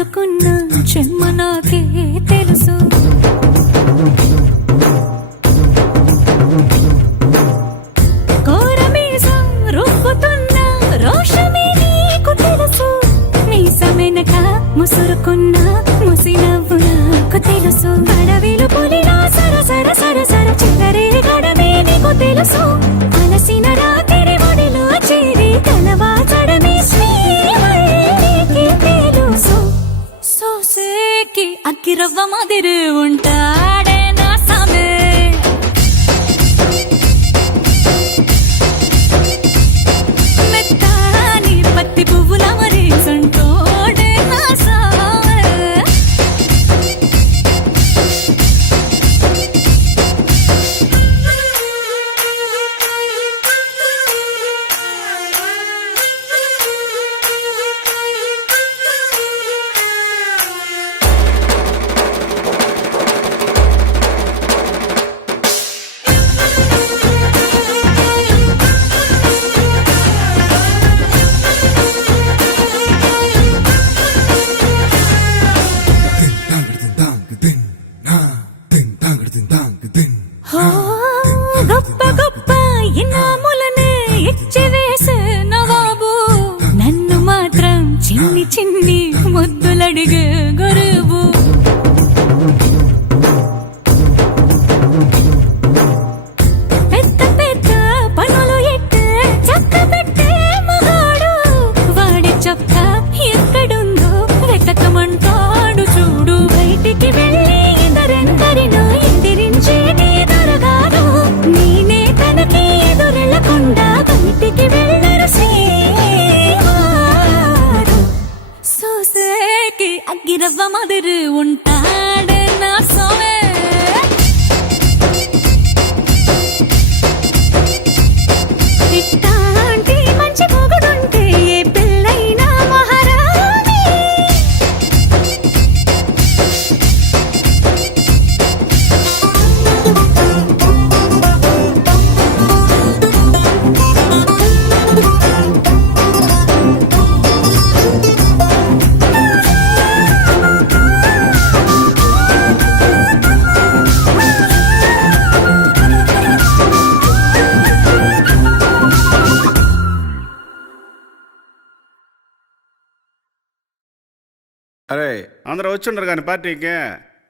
రాసుకున్న చెమ్మ నాకే తెలుసు. కోరమీసం రుబ్బుతున్న రోషమే నీకు తెలుసు. మీసమెనక ముసురుకున్న ముసినవ్వు నాకు తెలుసు. అడవిలు పులిలా సరసర సరసర చిల్లరే గడమే నీకు తెలుసు. అలసిన రాత్రి ఒడిలో చేరి కలవాచడమే శ్రీవల్లికి తెలుసు. సోసేకి అక్కిరవ్వ మాదిరి ఉంటాడే నా సామే. మెత్తాని పత్తి పువ్వుల మరి సంటోడే నా సామే. హో, గొప్ప గొప్ప ఇనాములనే ఇచ్చి వేసే నవాబు. నన్ను మాత్రం చిన్ని చిన్ని ముద్దులడిగే గురువు. పెద్ద పెద్ద పనులు ఎట్టే చక్క పెట్టే మగాడు. వాడి చొక్క ఎక్కడుందో వెతకమంటాడు చూడు. బయటికి వెళ్ళి ఇద్దరెందరినో ఎదిరించేటి దొరగాడు. నేనే తనకి ఎదురెళ్ళకుండా బయటికి వెళ్ళరు శ్రీవారు. సోసేకి అగ్గిరవ్వ మాదిరి ఉంటాడే నా సోమే. ఇట్టాంటి మంచి మొగుడుంటే ఏ పిల్లైనా మహారాణి. అరే అందరూ వచ్చిండ్రు కానీ పార్టీకి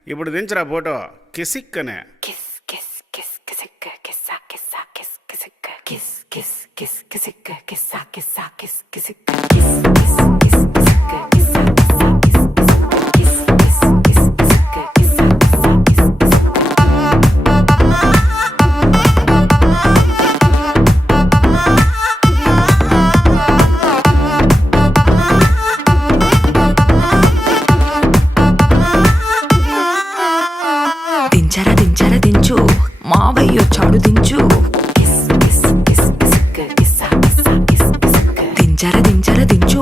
ఇప్పుడు దించరా ఫోటో కిసిక్ అనే. Kiss, kiss, kiss, kissicka, kissa, kissa, kiss, kissicka, kiss, kiss, kiss, kissicka, kissa, kissa, kiss, kissicka, kiss, kiss, kiss, kissicka, kissa, kissa, kiss, kissicka, kiss, kiss, kiss, kissicka, kissa, kissa, kiss, దించరా దించరా దించు మావయ్య చాడు దించు. kiss, kiss, kiss, kissicka, kissa, kissa, kiss, kissicka, దించరా దించరా దించు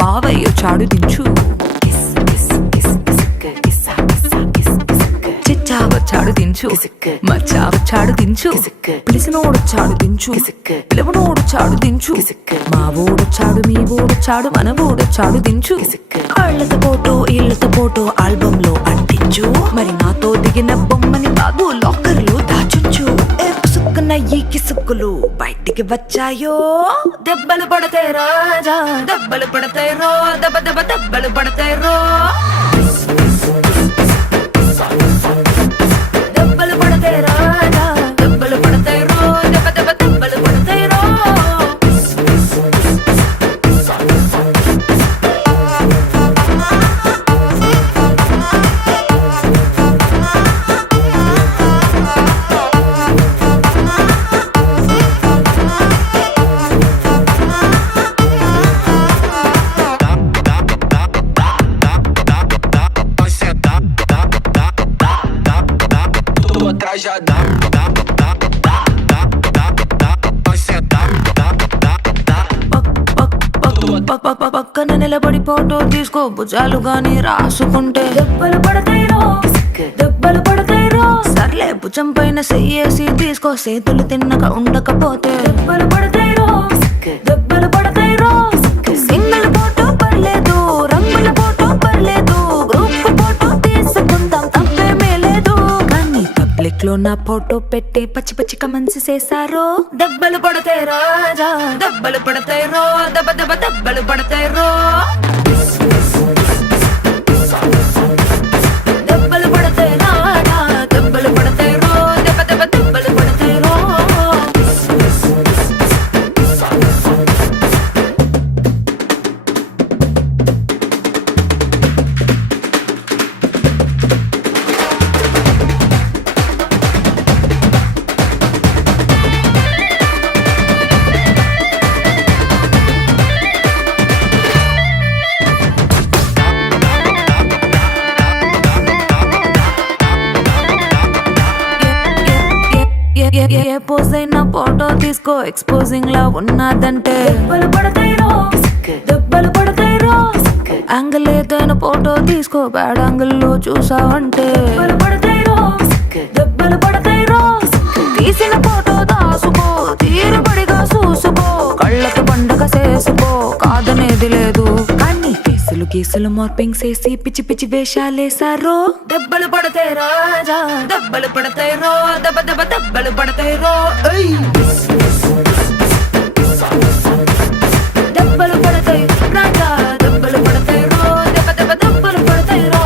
బావయ్య చాడు దించు. kiss, kiss, kiss, kissicka, kissa, kissa, kiss, kissicka, చిచ్చావ చాడు దించు కిసిక్కు. మచ్చావ చాడు దించు. కిసిక్కు. పిలిసినోడు చాడు దించు కిసిక్కు. పిలవనోడు చాడు దించు. కిసిక్కు. మా ఓడు చాడు మీ ఓడు చాడు మన ఓడు చాడు దించు. కిసిక్కు. కాళ్ళతో పోటో ఇళ్ళతో పోటో ఆల్బమ్ లో అంటించు. మరి నాతో దిగిన బొమ్మని బాబు లాకర్ లో దాచుంచు. సుక్కున ఈ కిసుక్కులు బయటికి వచ్చాయో దెబ్బలు పడతాయి రాజా దెబ్బలు పడతాయి రో దెబ్బ దెబ్బ దెబ్బలు పడతాయి రో. దెబ్బలు పడతాయి రాజా దెబ్బలు పడతాయి రో దెబ్బ దెబ్బ దెబ్బలు పడతాయి రో. పక్కన నిలబడి ఫోటో తీసుకో భుజాలు గాని రాసుకుంటే దెబ్బలు పడతాయి రో దెబ్బలు పడతాయి రో. సర్లే భుజం పైన చెయ్యేసి తీసుకో చేతులు తిన్నక ఉండకపోతే దెబ్బలు పడతాయి రో దెబ్బలు పడతాయి రో. సింగిల్ ఫోటో పర్లేదు రంగుల ఫోటో పర్లేదు ఫేస్బుక్ లో నా ఫోటో పెట్టి పచ్చి పచ్చి కమెంట్స్ చేశారో దెబ్బలు పడతాయి రాజా దెబ్బలు పడతాయి రో దెబ్బ దెబ్బ దెబ్బలు పడతాయి రో దెబ్బలు పడతాయి రాజా దెబ్బలు పడతాయి రో దెబ్బ దెబ్బ దెబ్బలు పడతాయి రో ఏ పోజ్ అయినా ఫోటో తీసుకో ఎక్స్పోజింగ్ లా ఉన్నదంటే దెబ్బలు పడతాయి రో దెబ్బలు పడతాయి రో యాంగిల్ ఏదైనా ఫోటో తీసుకో బ్యాడ్ యాంగిల్ లో చూసావంటే దెబ్బలు పడతాయి రో దెబ్బలు పడతాయి రో తీసిన ఫోటో దాసుకో తీరుబడిగా చూసుకో కళ్ళకి పండగ చేసుకో కాదనేది లేదు కానీ కేసులు గీసులు మార్పింగ్ చేసి పిచ్చి పిచ్చి వేషాలేసారో దెబ్బలు పడతాయి రాజా దెబ్బలు పడతాయి రో దెబ్బ దెబ్బ దెబ్బలు పడతాయి రో దెబ్బలు పడతాయి రాజా దెబ్బలు పడతాయి రో దెబ్బ దెబ్బ దెబ్బలు పడతాయి రో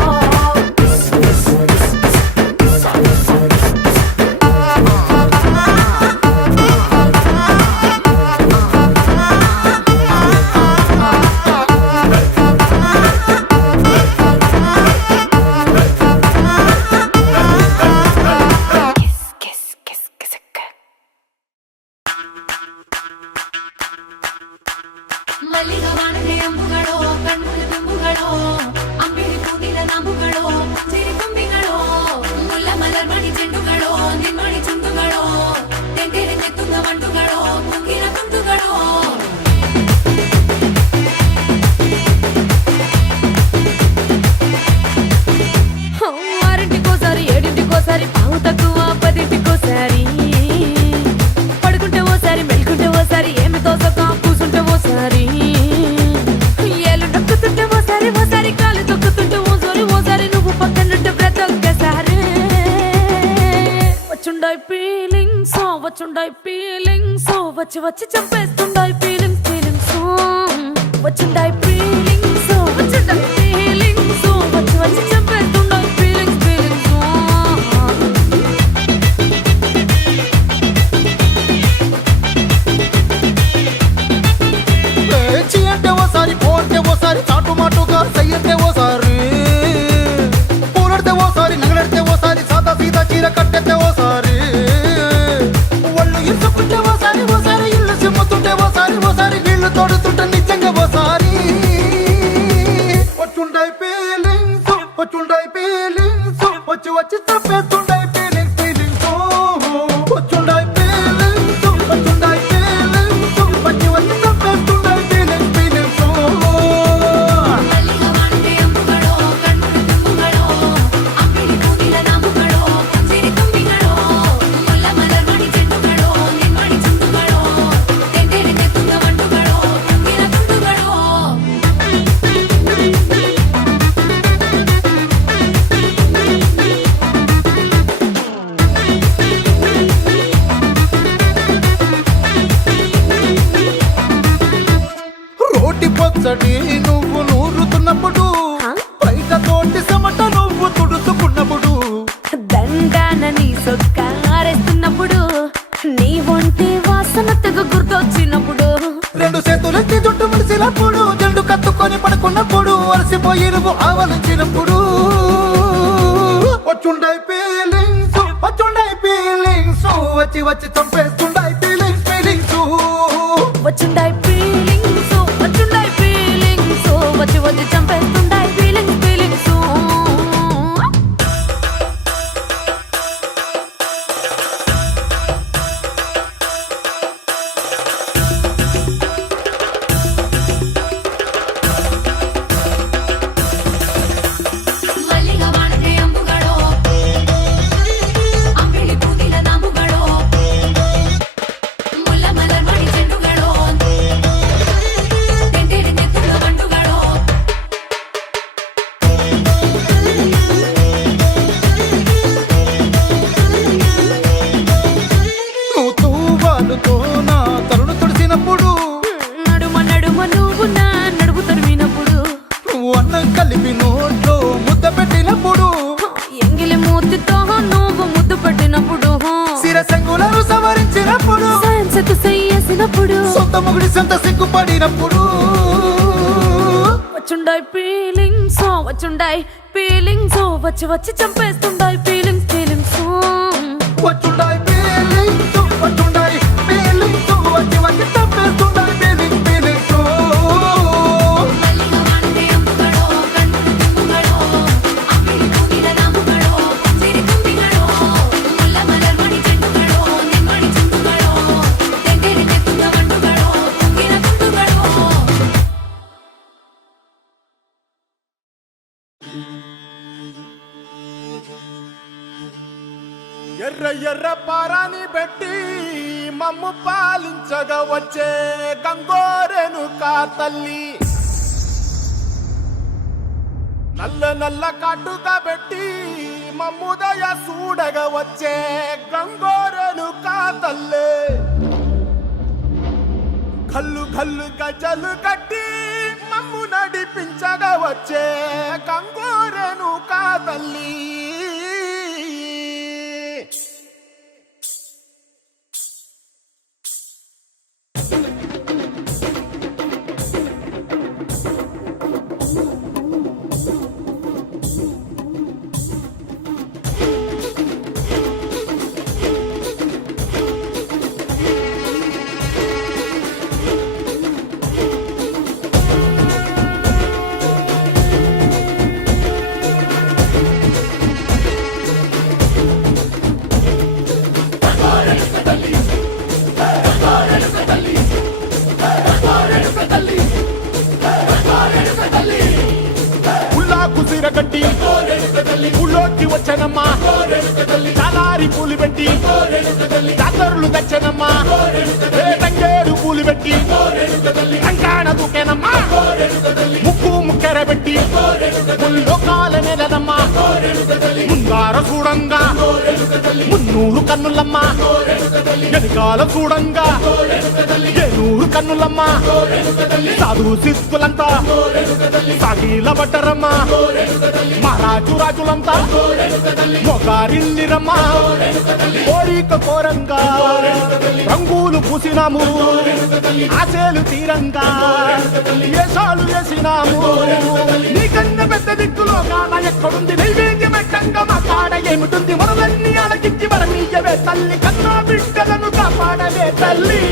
ಮಲ್ಲಿಗ ವಾಣದೆ ಅಂಬುಗಳೋ ಕಣ್ಮುಲ ತುಂಬುಗಳೋ ಅಂಬಿಳಿ ಕೂದಿದ ನಾಂಬುಗಳೋ ಸಿರಿ ತುಂಬಿಗಳೋ ಮುಲ್ಲ ಮಲರ್ಮಣಿ ಚೆಂಡುಗಳೋ ನಿಮ್ಮಣಿ ಚುಂಡುಗಳೋ ತೆಂಗೆರೆ ನೆತ್ತುಂಗ ಮಂಡುಗಳೋ ಮುಂಗಿನ ತುಂಡುಗಳೋ ఆరింటికోసారి ఏడింటికోసారి పావు తక్కువ పదింటికోసారి పడుకుంటే ఓసారి మెలుకుంటే ఓసారి ఏమి తోసక కూసుంటే ఓసారి ఏళ్ళు నొక్కుతుంటే ఓసారి ఓసారి కాలు తొక్కుతుంటే ఓసారి నువ్వు పక్కనుంటే బ్రతొక్కసారి వచ్చుండాయి ఫీలింగ్స్ వచ్చి వచ్చి చంపేస్తుండాయి ఫీలింగ్స్ వచ్చుండాయి ఫీలింగ్స్ వచ్చి వచ్చి చంపేస్తుండాయి ఫీలింగ్స్ చీ అంటే ఓసారి పో అంటే ఓసారి చాటు మాటుగా సయ్యంటే ఓసారి పూలడితే ఓసారి నగలడితే ఓసారి సాదా సీదా చీర కట్టెత్తే ఓసారి ఒళ్ళు ఇసుకుంటే ఓసారి ఓసారి ఇల్లు సిమ్ముతుంటే ఓసారి ఓసారి నీళ్లు తోడుతుంటే నిజంగా ఓసారి వచ్చుండాయి ఫీలింగ్స్ వచ్చి వచ్చి తప్పేస్తుండాయి ఫీలింగ్స్ వచ్చుండాయి ఫీలింగ్స్ వచ్చి వచ్చి తప్పేస్తుండాయి ఫీలింగ్స్ ಮಲ್ಲಿಗ ವಾಣದೆ ಅಂಬುಗಳೋ ಕಣ್ಮುಲ ತುಂಬುಗಳೋ ಅಂಬಿಳಿ ಕೂದಿದ ನಾಂಬುಗಳೋ ಸಿರಿ ತುಂಬಿಗಳೋ ಮುಲ್ಲ ಮಲರ್ಮಣಿ ಚೆಂಡುಗಳೋ ನಿಮ್ಮಣಿ ಚುಂಡುಗಳೋ ತೆಂಗೆರೆ ನೆತ್ತುಂಗ ಮಂಡುಗಳೋ ಮುಂಗಿನ ತುಂಡುಗಳೋ రోటి పచ్చడి నువ్వు నూరుతున్నప్పుడు బయట తోటి సమట నువ్వు తుడుచుకున్నప్పుడు దండాన నీ సొక్కారేస్తున్నప్పుడు నీ ఒంటి వాసన తెగ గుర్తొచ్చినప్పుడు రెండు చేతులెత్తి జుట్టు ముడిసినప్పుడు జెండు కత్తుకొని పడుకున్నప్పుడు అలసిపోయి నువ్వు ఆవలించినప్పుడు వచ్చుండాయి ఫీలింగ్స్ వచ్చి వచ్చి చంపేస్తుండాయి ఫీలింగ్స్ వచ్చుండాయి ఫీలింగ్స్ వచ్చి వచ్చి చంపేస్తుండాయి ఫీలింగ్స్ ಮಲ್ಲಿಗ ವಾಣದೆ ಅಂಬುಗಳೋ ಅಂಬಿಳಿ ಕೂದಿದ ನಾಂಬುಗಳೋ ఉన్నప్పుడు సొంత ముగుడి సంత సిగ్గుపడినప్పుడు వచ్చుండాయి ఫీలింగ్స్ వచ్చి వచ్చి చంపేస్తుండాయి ఫీలింగ్స్ వచ్చుండాయి ఫీలింగ్స్ వచ్చుండాయి ఫీలింగ్స్ వచ్చి వచ్చి తప్పేస్తుండాయి ఫీలింగ్స్ ఎర్ర ఎర్ర పారాని పెట్టి మమ్ము పాలించగా వచ్చే గంగోరెను కా తల్లి నల్ల నల్ల కాటుగా పెట్టి మమ్ముదయ చూడగా వచ్చే గంగోరెను కా తల్లి కల్లు కల్లు గజలు కట్టి మమ్ము నడిపించగా వచ్చే గంగోరెను కా తల్లి గట్టి ఊళ్ళోకి వచ్చనమ్మా చాలారి పూలు పెట్టి జాతరులు తెచ్చనమ్మా తంగేడు పూలు పెట్టి కంకాణ దూకేనమ్మా ముక్కు ముక్కెర పెట్టి లోకాల నెలనమ్మా ముందార చూడంగా మున్నూరు కన్నులమ్మా వెనుకాల చూడంగా ఏనూరు కన్నులమ్మా సాధు సిద్ధులంతా సాగిల పట్టరమ్మా మహారాజు రాజులంతా మొగారిల్లిరమ్మా కోరిక కోరంగా రంగులు పూసినాము ఆశలు తీరంగా వేషాలు వేసినాము నీకన్నా పెద్ద దిక్కులో కాన ఎక్కడుంది నైవేద్యం పెట్టంగా మా కాడ ఏమిటుంది మనలన్నీ అలకించి వరమీయవే తల్లి కన్నా బిడ్డలను కాపాడవే తల్లి